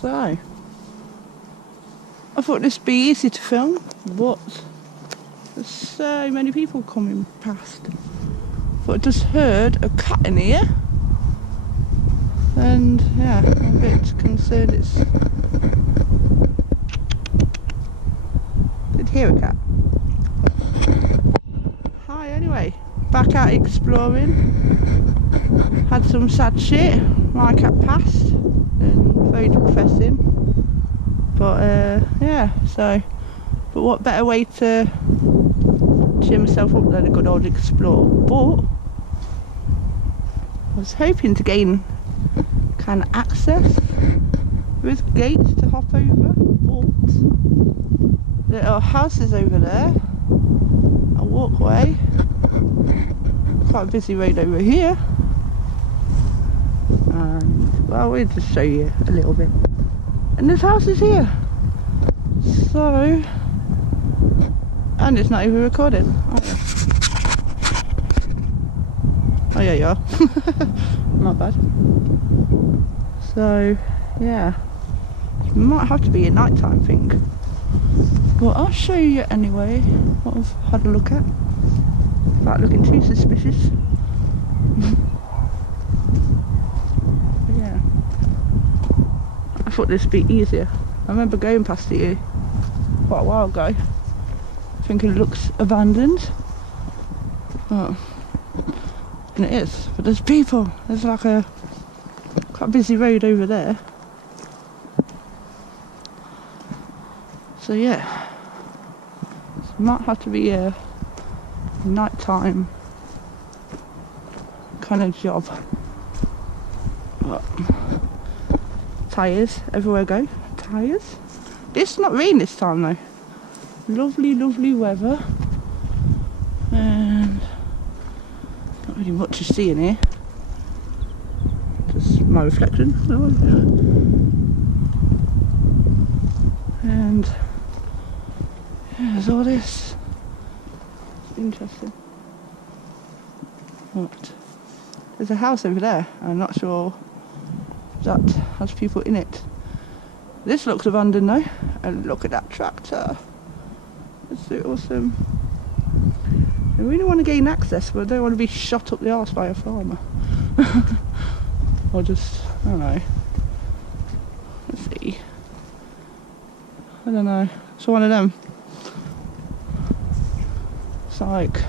So, I thought this would be easy to film, but there's so many people coming past. But I just heard a cat in here, and yeah, I'm a bit concerned it's... Did hear a cat. Hi, anyway, back out exploring. Had some sad shit. My cat passed, and very depressing. But yeah, so, but what better way to cheer myself up than a good old explore. But I was hoping to gain kind of access with gates to hop over, but there are houses over there, a walkway, quite a busy road over here, and well, we'll just show you a little bit. And there's houses here, so, and it's not even recording. Oh yeah, you are. Not bad. So yeah, it might have to be a nighttime thing, but I'll show you anyway what I've had a look at without looking too suspicious. But yeah, I thought this would be easier. I remember going past it here quite a while ago, thinking it looks abandoned, but, and it is, but there's people. There's like a quite busy road over there. So yeah, it might have to be a nighttime kind of job. But tyres everywhere I go. Tyres. It's not rain this time though. Lovely, lovely weather, and not really much to see in here. Just my reflection. And yeah, there's all this. It's interesting. But there's a house over there. I'm not sure if that has people in it. This looks abandoned though. And look at that tractor. It's so awesome. I really want to gain access, but I don't want to be shot up the arse by a farmer. Or just, I don't know. Let's see. I don't know. It's one of them. It's like,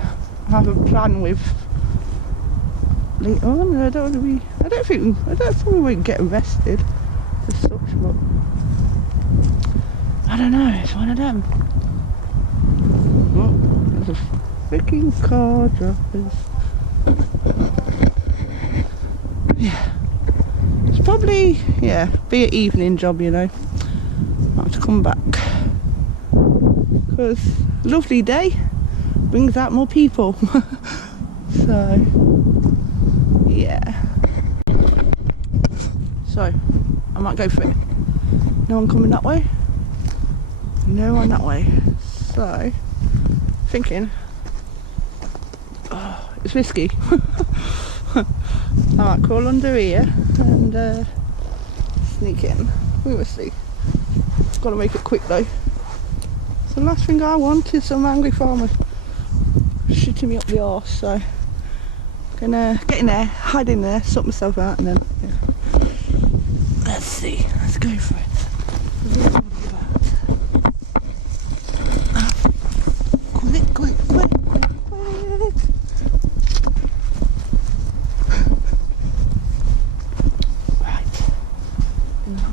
I have a plan with later on. I don't want to be, I don't think we won't get arrested as such, but I don't know. It's one of them. Oh, there's a freaking car droppers. Yeah. It's probably, yeah, be an evening job, you know. I'll have to come back. Because lovely day brings out more people. So, yeah. So, I might go for it. No one coming that way? No one that way. So, thinking, oh, it's risky. I might crawl under here and sneak in. We will see. Got to make it quick though. So the last thing I want is some angry farmer shitting me up the arse. So I'm gonna get in there, hide in there, sort myself out, and then yeah. Let's see. Let's go for it. Quick.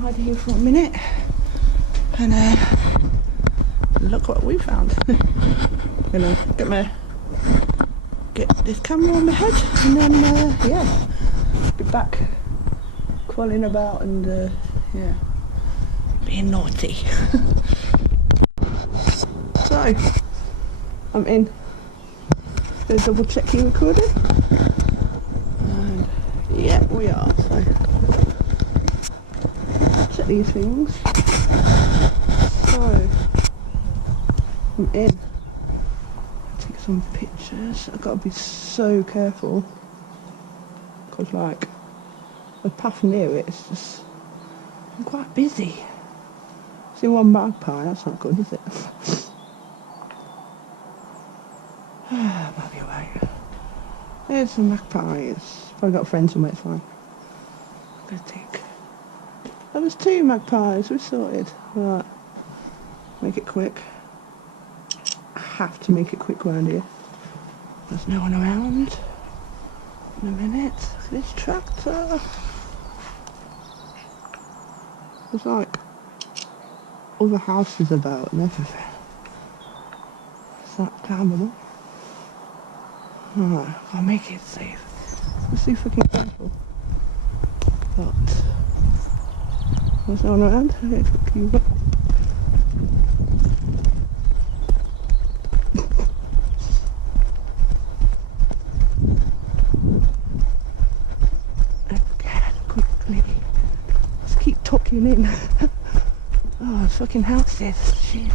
Hide here for a minute and look what we found. Gonna get this camera on my head and then yeah, be back crawling about and yeah, being naughty. So I'm in. Gonna double check you recording, and yeah, we are. So check these things. So I'm in. Take some pictures. I've got to be so careful because like the path near it is just I'm quite busy. See one magpie, that's not good, is it? Might be alright. There's some magpies. If I've got friends somewhere, it's fine. I'm gonna take. Oh, there's 2 magpies, we're sorted. Right. Make it quick. I have to make it quick around here. There's no one around. In a minute. Look at this tractor. There's like other houses about and everything. Is that climbable? Alright, I'll make it safe. Let's see if I can be careful. But there's no one around. Let's look you up. Again, quickly. Let's keep tucking in. Oh, it's fucking houses. Shit.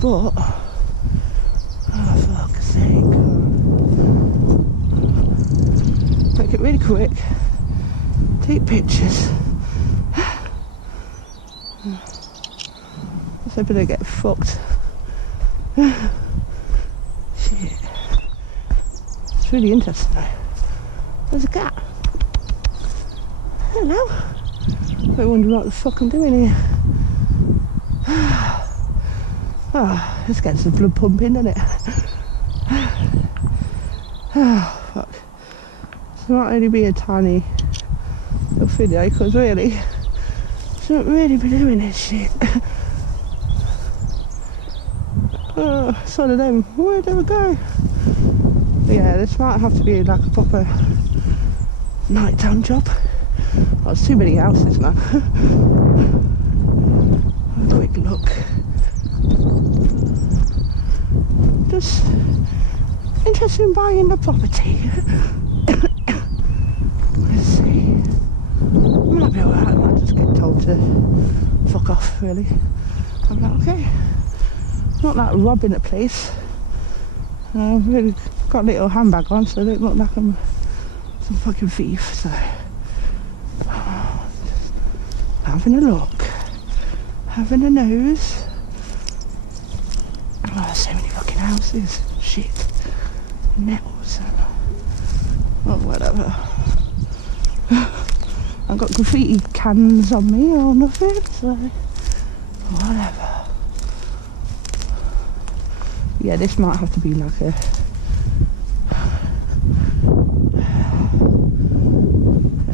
But, oh fuck's sake, make it really quick, take pictures. Let's hope I don't get fucked. Shit. It's really interesting though. There's a cat. Hello. I wonder what the fuck I'm doing here. Oh, this gets the blood pumping, doesn't it? Oh, fuck. This might only be a tiny little video, because really, I shouldn't really be doing this shit. Oh, it's one of them. Where'd I go? But yeah, this might have to be like a proper nighttime job. Oh, there's too many houses now. A quick look. Just interested in buying the property. Let's see. Might be alright, I might just get told to fuck off, really. I'm like, okay. Not like robbing a place. I've really got a little handbag on, so I don't look like I'm some fucking thief, so. Just having a look. Having a nose. Oh, so many fucking houses. Shit. Nettles and... oh, whatever. I've got graffiti cans on me or nothing, so... whatever. Yeah, this might have to be like a...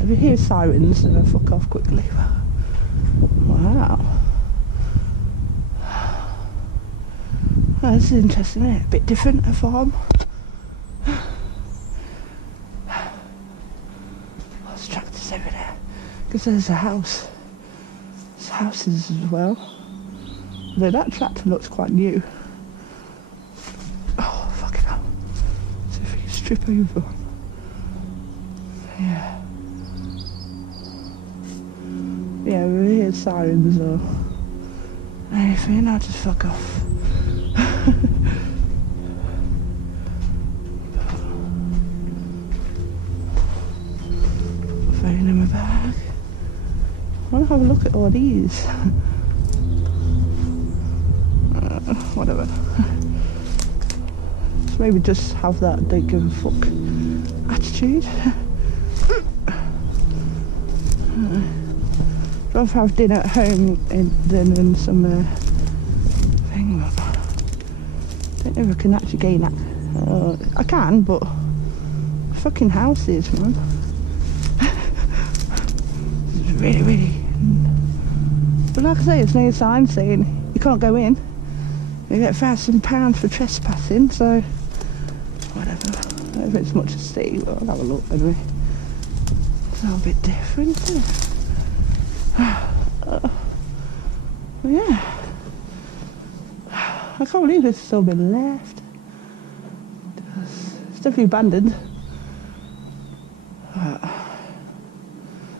if you hear sirens, then I'll fuck off quickly. Wow. Oh, this is interesting, isn't it? A bit different, a farm. There's tractors over there. Because there's a house. There's houses as well. Although that tractor looks quite new. Oh, fucking hell. See if we can strip over. Yeah. Yeah, we hear sirens or anything, I'll just fuck off. Phone in my bag. I want to have a look at all these. Whatever. So maybe just have that don't give a fuck attitude. I'd rather have dinner at home than in some thing. I don't know if I can actually gain that. I can, but fucking houses, man. It's really, really. But like I say, there's no sign saying you can't go in. You get £1,000 for trespassing, so whatever. I don't know if it's much to see, but I'll have a look anyway. It's all a bit different, isn't it? Yeah. I can't believe there's still been left. It's definitely abandoned.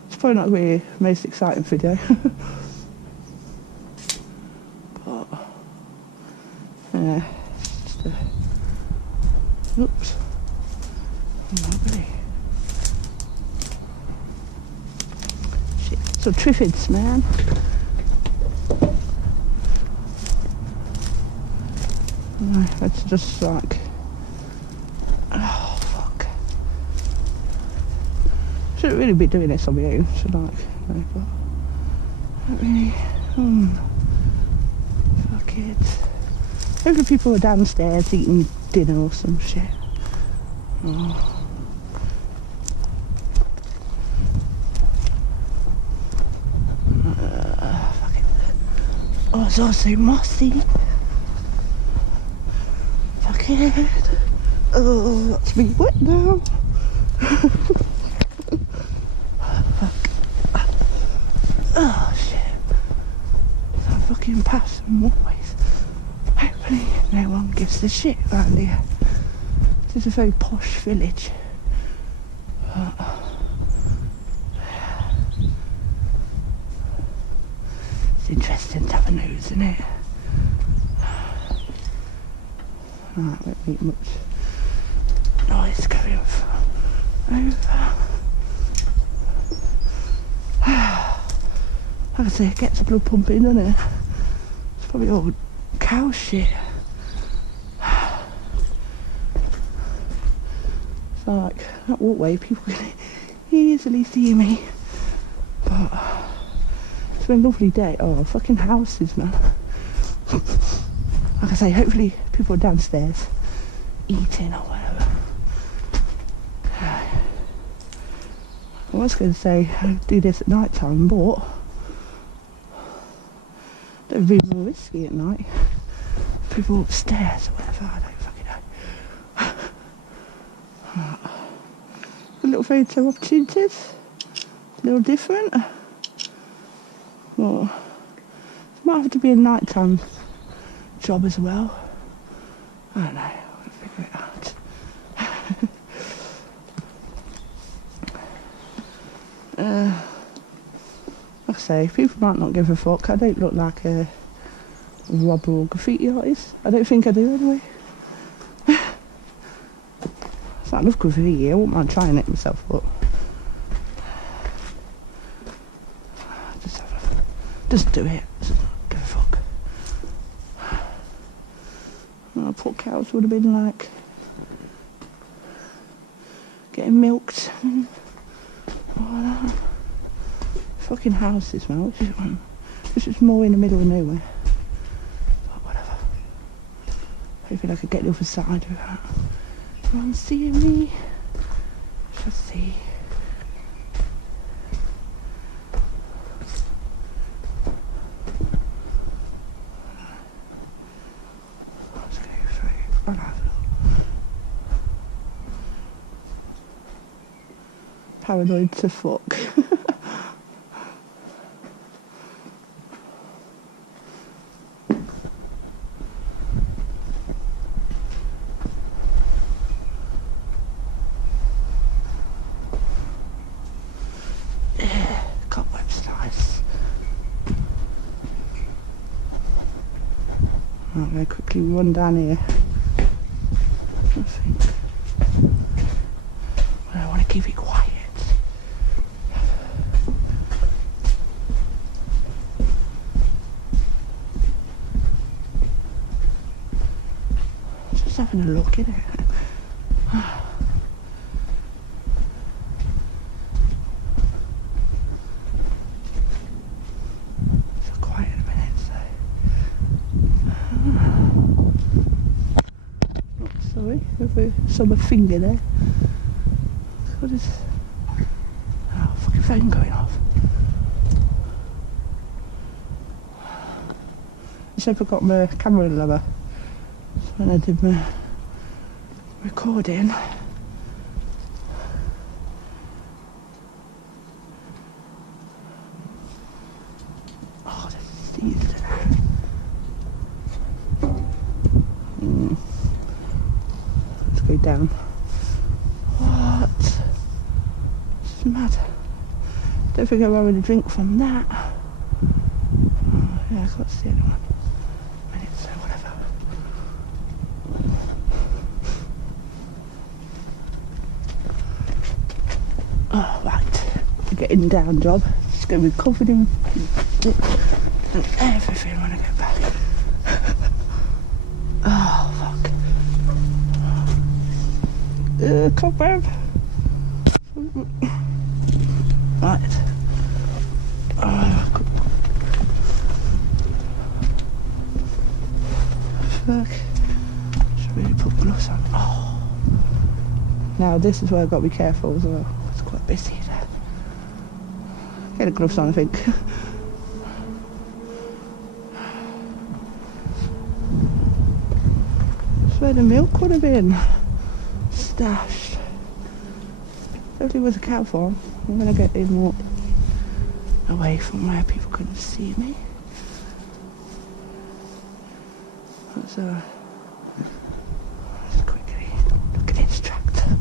It's probably not going to be the most exciting video. But yeah, it's Oops. Lovely. Shit, so triffids, man. Right, let's just like... Oh, fuck. Shouldn't really be doing this on my own, should I? No, but... Not really. Fuck it. Hopefully people are downstairs eating dinner or some shit. Oh. Fuck it. Oh, it's all so mossy. Fuck it. Oh, that's me wet now. Fuck. Oh, shit. So I'm fucking past some walkways. Hopefully no one gives a shit around here. This is a very posh village. It's interesting to have a nose, isn't it? Right, won't make much noise going over. Like I say, it gets the blood pumping, doesn't it? It's probably all cow shit. It's like that walkway, people can easily see me. But it's been a lovely day. Oh, fucking houses, man. Like I say, hopefully people are downstairs eating or whatever. I was going to say I'd do this at night time, but don't be more risky at night. People upstairs or whatever, I don't fucking know. A little photo opportunities, a little different. Well, it might have to be a nighttime job as well. I don't know, I'll figure it out. Like I say, people might not give a fuck. I don't look like a robber or graffiti artist. I don't think I do anyway. So I love graffiti, I wouldn't mind trying it myself, but just do it. Give a fuck. Well, poor cows would have been like getting milked and all that. Fucking houses, man. Which is one? This is more in the middle of nowhere. But whatever. Hopefully I could get the other side of that. Everyone seeing me? Shall see. Let's go through. I'll have a look. Paranoid to fuck. I'm going to quickly run down here. Nothing. I want to keep it quiet. Just having a look at it. Saw my finger there. What is... Oh, fucking phone going off. I said I forgot my camera lever when I did my recording. Oh, there's seeds there. Go down. What? It's mad. Don't think I'm having a drink from that. Oh, yeah, I can't see anyone. Minutes or whatever. getting down job. It's going to be covered in and everything when I get back. Oh, fuck. Cobweb. Right. Fuck. Should really put gloves on. Oh. Now this is where I've got to be careful as well. It's quite busy there. Get the gloves on, I think. That's where the milk would have been stashed. If it was a cow farm, I'm going to get in more away from where people couldn't see me. Let's quickly look at this tractor.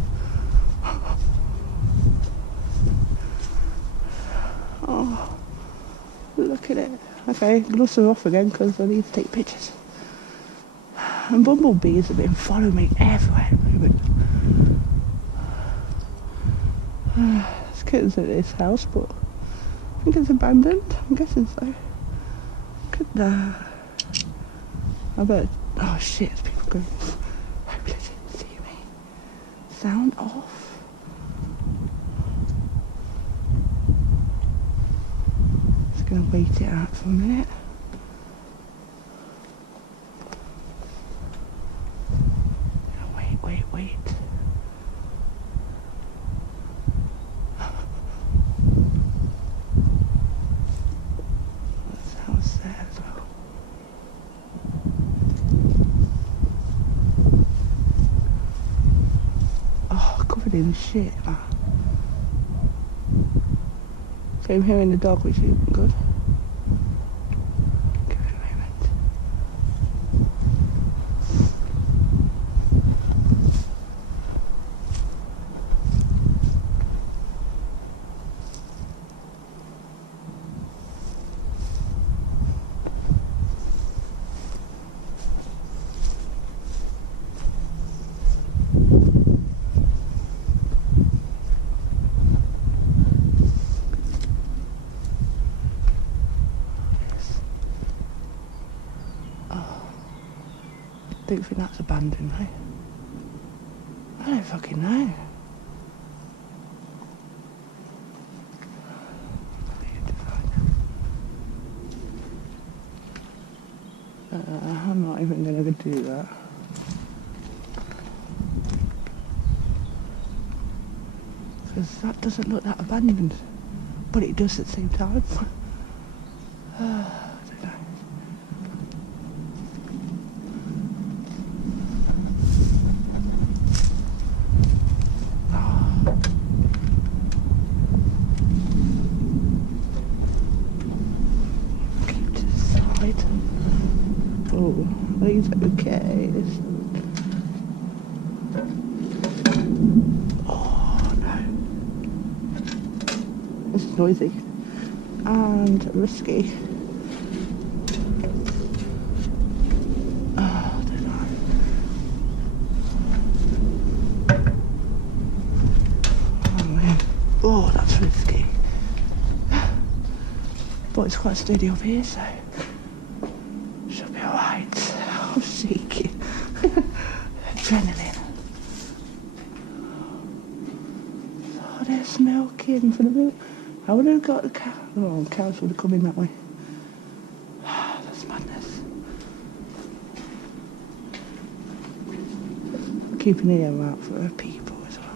Oh, look at it. Okay, gloves are off again because I need to take pictures. And bumblebees have been following me everywhere at the moment. There's kittens at this house, but I think it's abandoned. I'm guessing so. I bet. Oh shit, there's people going. Hope they didn't see me. Sound off. Just gonna wait it out for a minute. Wait. That's house there as well. Oh, covered in shit, man. So I'm hearing the dog, which isn't good. Give it a moment. I don't think that's abandoned, right? I don't fucking know. I'm not even going to do that. Because that doesn't look that abandoned. But it does at the same time. I don't know. Oh, these are okay. Oh no. This is noisy and risky. Oh, I don't know. Oh man. Oh, that's risky. But it's quite steady up here, so should be alright. I'm shaking. Adrenaline. Oh, there's milking for the milk. I would have got the cow. Oh, cows would have come in that way. That's madness. Keep an ear out for people as well.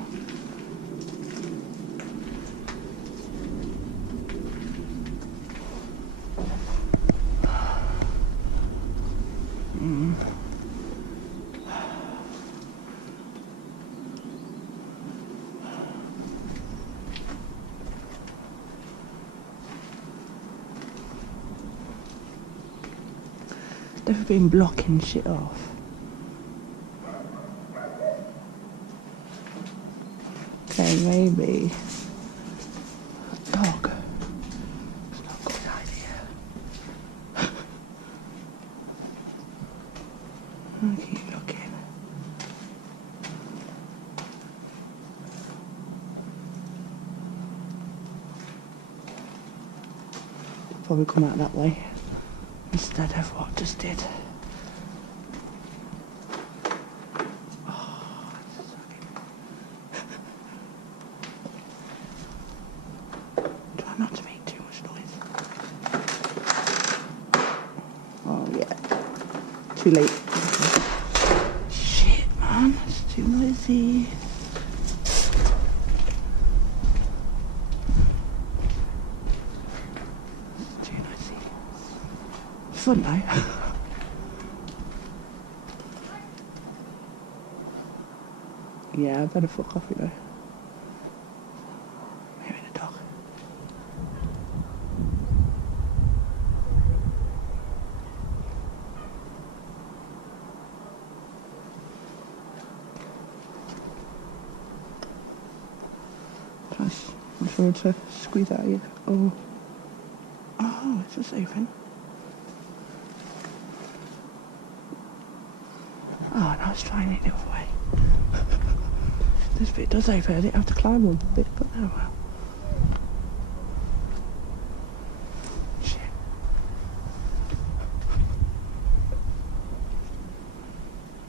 They've been blocking shit off. Okay, maybe a dog. It's not a good idea. I'll keep looking. probably come out that way instead of what I just did. Try not to make too much noise. Oh yeah, too late. Shit man, it's too noisy. Fun though. Yeah, I better fuck off, you know. Maybe the dog. I'm trying to squeeze out of you. Oh. Oh, it's just open. Oh, and I was trying it the other way. This bit does open, I didn't have to climb on a bit, but oh well. Shit.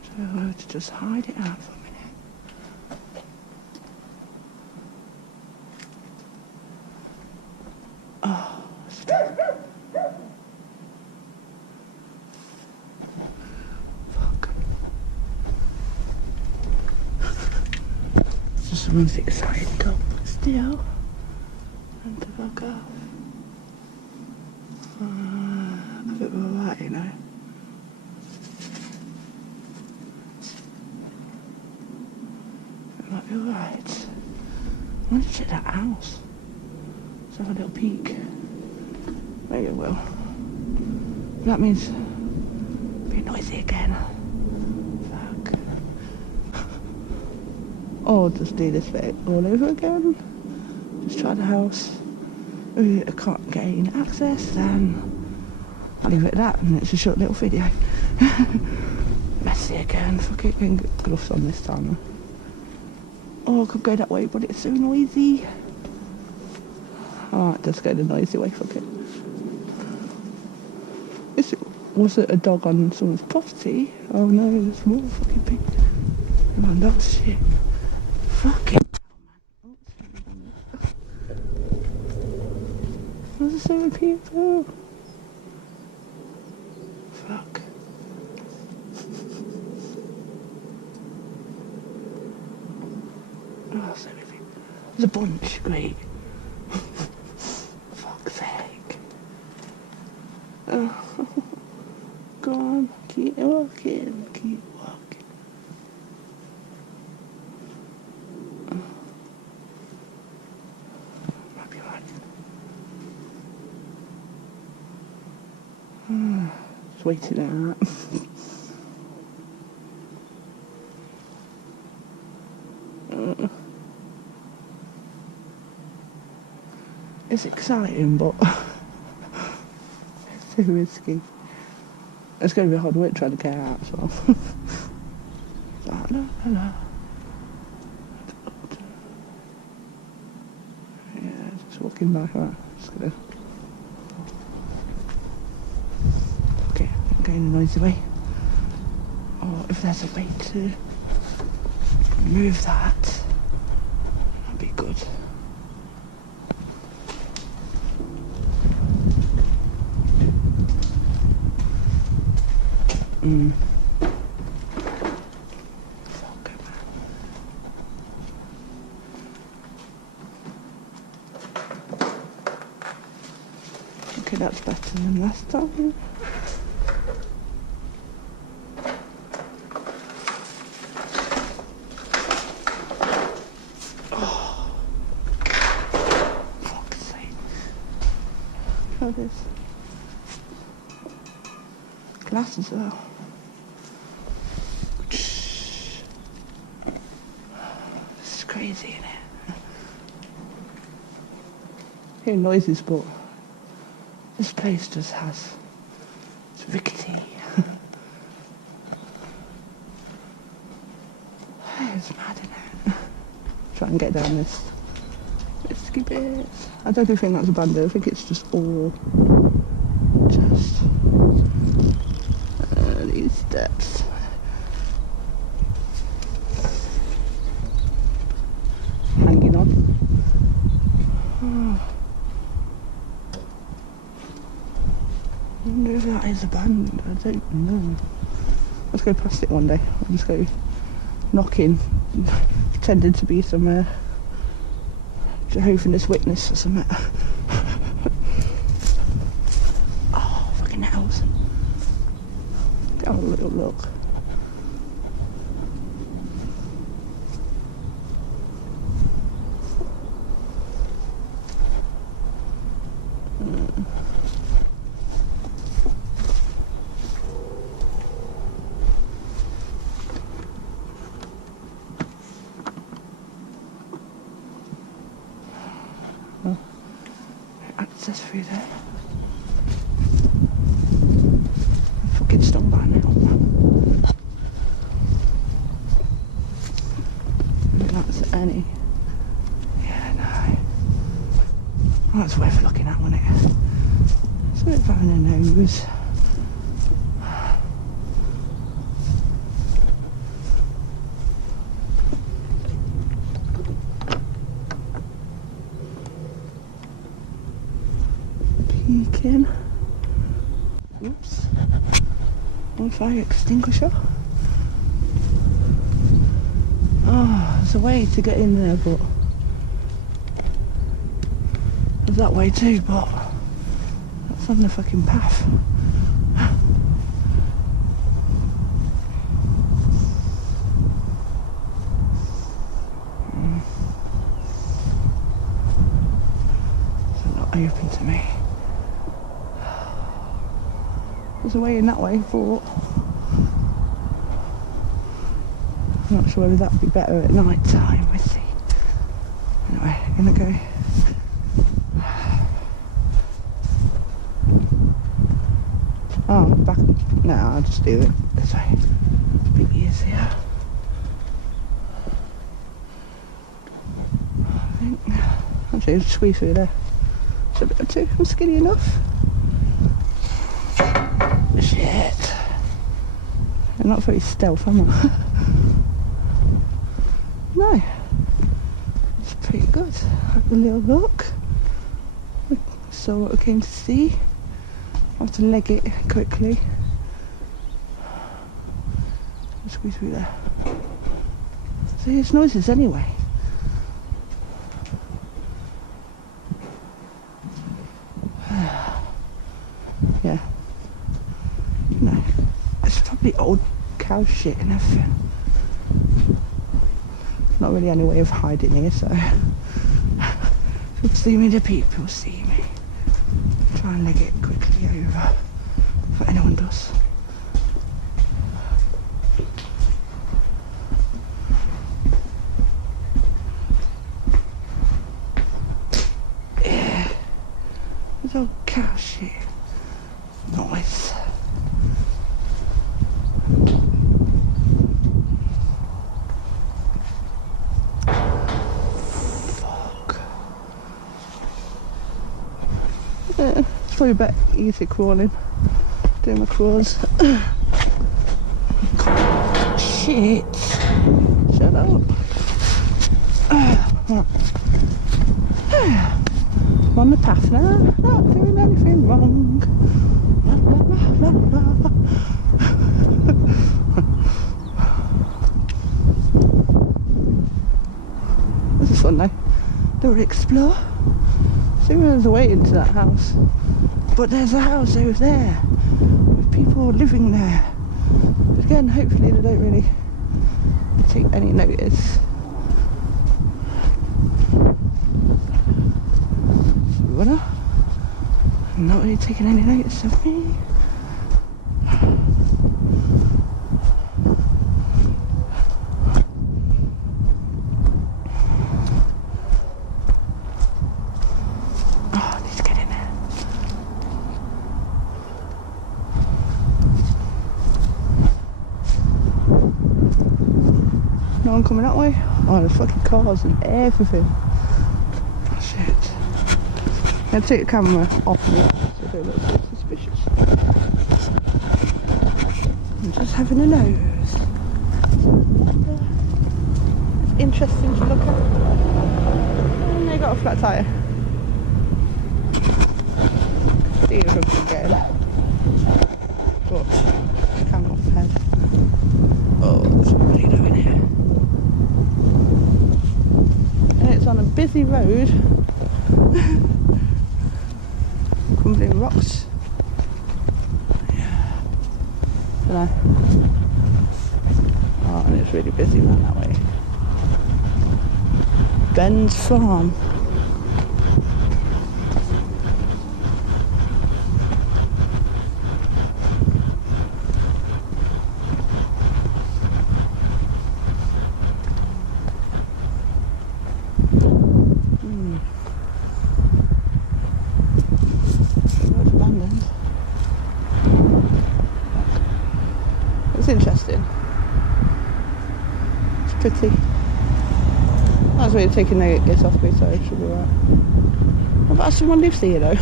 So I have to just hide it out for a minute. Oh, someone's excited to come still and to fuck off. A bit of a light, you know. It might be alright. I want to check that house. Let's have a little peek. Maybe it will. That means be noisy again. Or just do this bit all over again. Just try the house. If I can't gain access, then I'll leave it at that, and it's a short little video. Messy again. Fuck it, can get gloves on this time. Oh, I could go that way, but it's so noisy. Alright, just go the noisy way, fuck it. Was it a dog on someone's property? Oh no, there's more fucking people. Come on, that's shit. Fuck it. There's so many people. Fuck. Oh, so many people. There's a bunch, great. Fuck's sake. Oh. Go on, keep walking, keep walking. Might be right. Just waiting out. It's exciting, but it's too risky. It's going to be hard work trying to get out as well. Yeah, just walking back out. Just gonna. Okay, I'm going the noisy way. Or if there's a way to move that, that'd be good. Fuck it, man. Okay, that's better than last time. Oh, fuck's sake. Look at this. Glass as well. This is crazy, isn't it? Hearing noises, but this place just has. It's rickety. It's mad, isn't it? Try and get down this risky bit. I don't think that's abandoned. I think it's just all steps. Hanging on. Oh. I wonder if that is a band. I don't know. Let's go past it one day. I'll just go knocking, pretending to be some Jehovah's Witness or something. Oh, fucking house. Have a little look. Access through there. I'm fucking stung by now. I think that's any. Yeah, no. Well, that's worth looking at, wasn't it? It's worth having a nose. Peeking. Oops. One fire extinguisher. Oh, there's a way to get in there, but there's that way too, but that's on the fucking path. It's not open to me. There's a way in that way, but I'm not sure whether that would be better at night time. We'll see. Anyway, I'm gonna go. Oh, back. No, I'll just do it this way. It'll be easier. I think. Actually, I'll squeeze through there. It's a bit or two. I'm skinny enough. Shit. I'm not very stealth, am I? No. It's pretty good. Have a little look. Saw what I came to see. I have to leg it quickly. Squeeze through there. See, it's noises anyway. Yeah. No. It's probably old cow shit and everything. Not really any way of hiding here, so if you see me, the people see me. Try and leg it quickly over, if anyone does. Yeah, it's old cow shit. Noise. It's probably a bit easy crawling, doing my crawls. Shit! Shut up! I'm on the path now, not doing anything wrong. La, la, la, la, la. This is fun though. Don't explore. See, there's a way into that house, but there's a house over there with people living there. But again, hopefully they don't really take any notice. So, I'm not really taking any notice of me. No one coming that way? Oh, there's fucking cars and everything. Oh, shit. I'm going to take the camera off me, so I don't look so suspicious. just having a nose. It's interesting to look at. And they got a flat tyre. See if I can get him. But I can't go off the head. Oh, there's somebody down here. And it's on a busy road. Crumbling rocks. Yeah. Don't know. Oh, and it's really busy around that way. Ben's Farm. It's interesting. It's pretty. That's where you're taking this off me, so it should be right. I bet someone lives here though.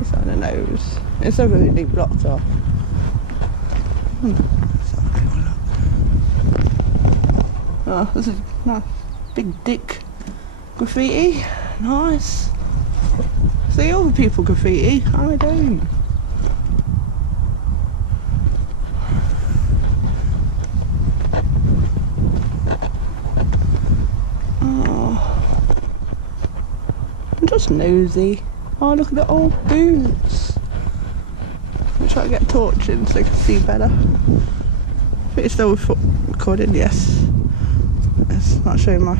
It's on the nose. It's everything blocked off. Oh, this is nice. Big dick graffiti. Nice. See, other people graffiti. I don't. I'm just nosy. Oh, look at the old boots. I'll try to get a torch in so I can see better. I think it's still recording, yes. It's not showing my...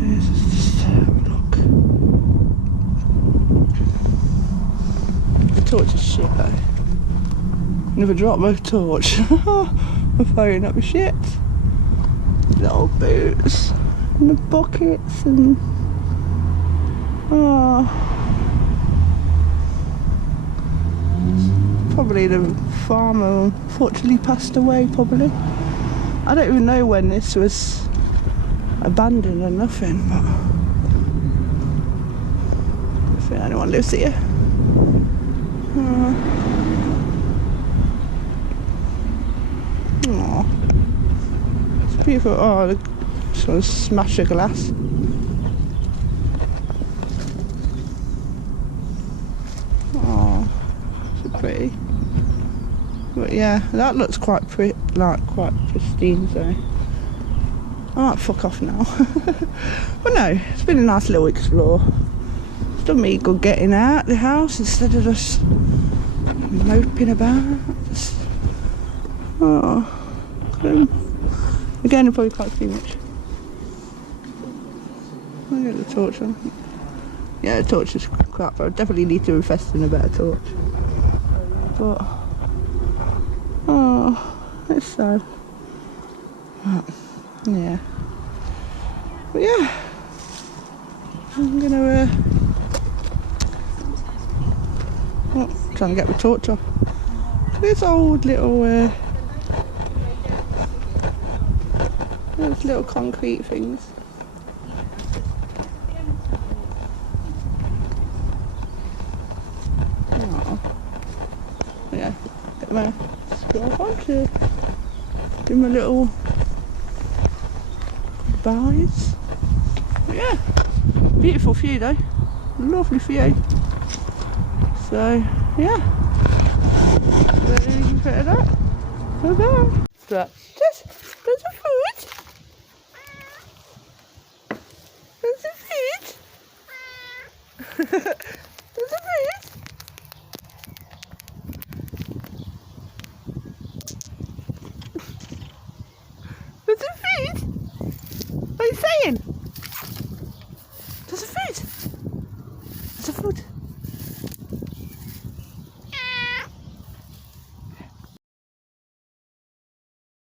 Let's just have a look. The torch is shit though. Never dropped my torch. My phone up with shit. The old boots. And the buckets and... Oh, probably the farmer unfortunately passed away, probably. I don't even know when this was abandoned or nothing, but I don't think anyone lives here. Oh, it's beautiful. Oh, look, just want to smash a glass. Pretty, but yeah, that looks quite pretty, like quite pristine. So I might fuck off now. But no, it's been a nice little explore. It's done me good getting out the house instead of just moping about. Just, again, I probably can't see much. I'll get the torch on. Yeah, the torch is crap. I definitely need to invest in a better torch. But oh, it's sad. But, yeah. But yeah, I'm gonna trying to get my torch off. This old little those little concrete things. Yeah, get my scarf on to do my little goodbyes. But yeah, beautiful view though, lovely view. So yeah, very bit of that. So there. So there's a food. There's a food. There's a food. There's a food? What are you saying?